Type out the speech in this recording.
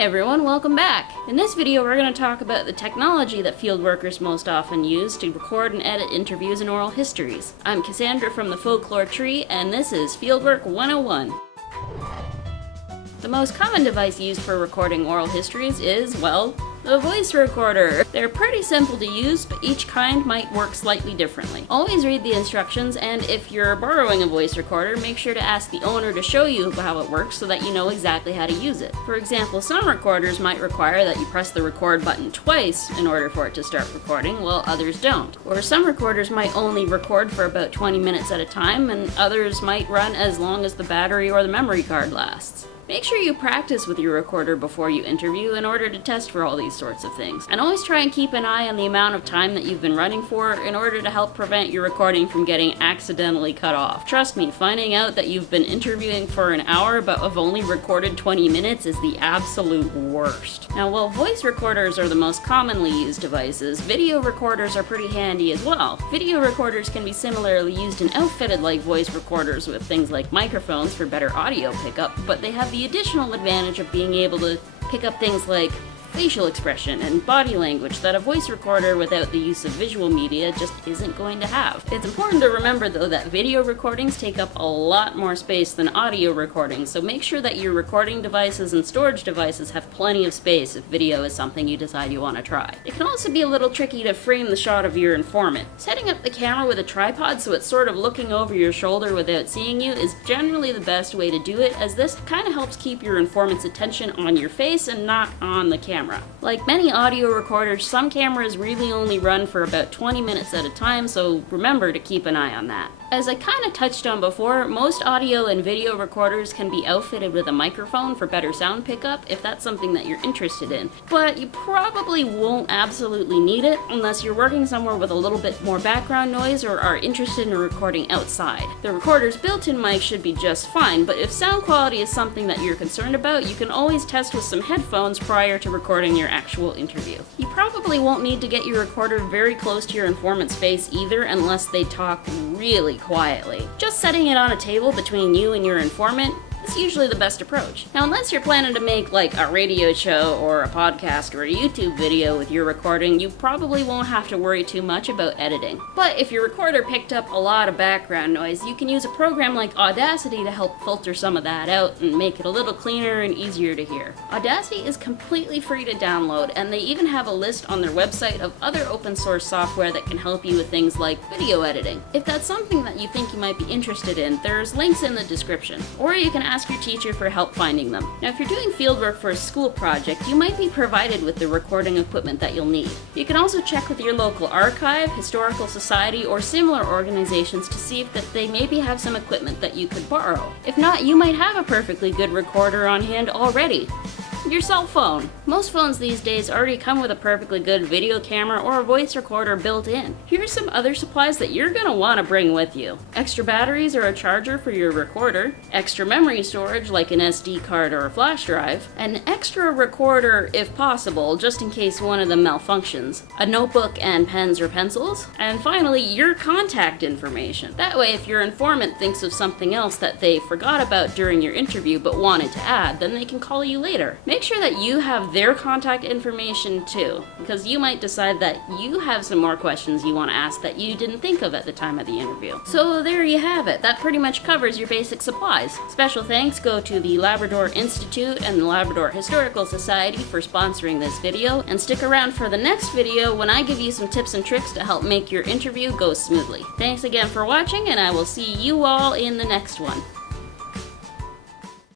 everyone, welcome back! In this video we're going to talk about the technology that field workers most often use to record and edit interviews and oral histories. I'm Cassandra from the Folklore Tree, and this is Fieldwork 101. The most common device used for recording oral histories is, well, the voice recorder. They're pretty simple to use, but each kind might work slightly differently. Always read the instructions, and if you're borrowing a voice recorder, make sure to ask the owner to show you how it works so that you know exactly how to use it. For example, some recorders might require that you press the record button twice in order for it to start recording, while others don't. Or some recorders might only record for about 20 minutes at a time, and others might run as long as the battery or the memory card lasts. Make sure you practice with your recorder before you interview in order to test for all these sorts of things. And always try and keep an eye on the amount of time that you've been running for in order to help prevent your recording from getting accidentally cut off. Trust me, finding out that you've been interviewing for an hour but have only recorded 20 minutes is the absolute worst. Now, while voice recorders are the most commonly used devices, video recorders are pretty handy as well. Video recorders can be similarly used and outfitted like voice recorders with things like microphones for better audio pickup, but they have the additional advantage of being able to pick up things like facial expression and body language that a voice recorder without the use of visual media just isn't going to have. It's important to remember though that video recordings take up a lot more space than audio recordings, so make sure that your recording devices and storage devices have plenty of space if video is something you decide you want to try. It can also be a little tricky to frame the shot of your informant. Setting up the camera with a tripod so it's sort of looking over your shoulder without seeing you is generally the best way to do it, as this kind of helps keep your informant's attention on your face and not on the camera. Like many audio recorders, some cameras really only run for about 20 minutes at a time, so remember to keep an eye on that. As I kind of touched on before, most audio and video recorders can be outfitted with a microphone for better sound pickup if that's something that you're interested in, but you probably won't absolutely need it unless you're working somewhere with a little bit more background noise or are interested in recording outside. The recorder's built-in mic should be just fine, but if sound quality is something that you're concerned about, you can always test with some headphones prior to recording your actual interview. You probably won't need to get your recorder very close to your informant's face either unless they talk really quietly. Just setting it on a table between you and your informant is usually the best approach. Now, unless you're planning to make like a radio show or a podcast or a YouTube video with your recording, you probably won't have to worry too much about editing. But if your recorder picked up a lot of background noise, you can use a program like Audacity to help filter some of that out and make it a little cleaner and easier to hear. Audacity is completely free to download, and they even have a list on their website of other open source software that can help you with things like video editing. If that's something that you think you might be interested in, there's links in the description, or you can ask your teacher for help finding them. Now, if you're doing fieldwork for a school project, you might be provided with the recording equipment that you'll need. You can also check with your local archive, historical society, or similar organizations to see if they maybe have some equipment that you could borrow. If not, you might have a perfectly good recorder on hand already. Your cell phone. Most phones these days already come with a perfectly good video camera or a voice recorder built in. Here's some other supplies that you're going to want to bring with you. Extra batteries or a charger for your recorder, extra memory storage like an SD card or a flash drive, an extra recorder if possible just in case one of them malfunctions, a notebook and pens or pencils, and finally your contact information. That way if your informant thinks of something else that they forgot about during your interview but wanted to add, then they can call you later. Make sure that you have their contact information too, because you might decide that you have some more questions you want to ask that you didn't think of at the time of the interview. So there you have it. That pretty much covers your basic supplies. Special thanks go to the Labrador Institute and the Labrador Historical Society for sponsoring this video, and stick around for the next video when I give you some tips and tricks to help make your interview go smoothly. Thanks again for watching, and I will see you all in the next one.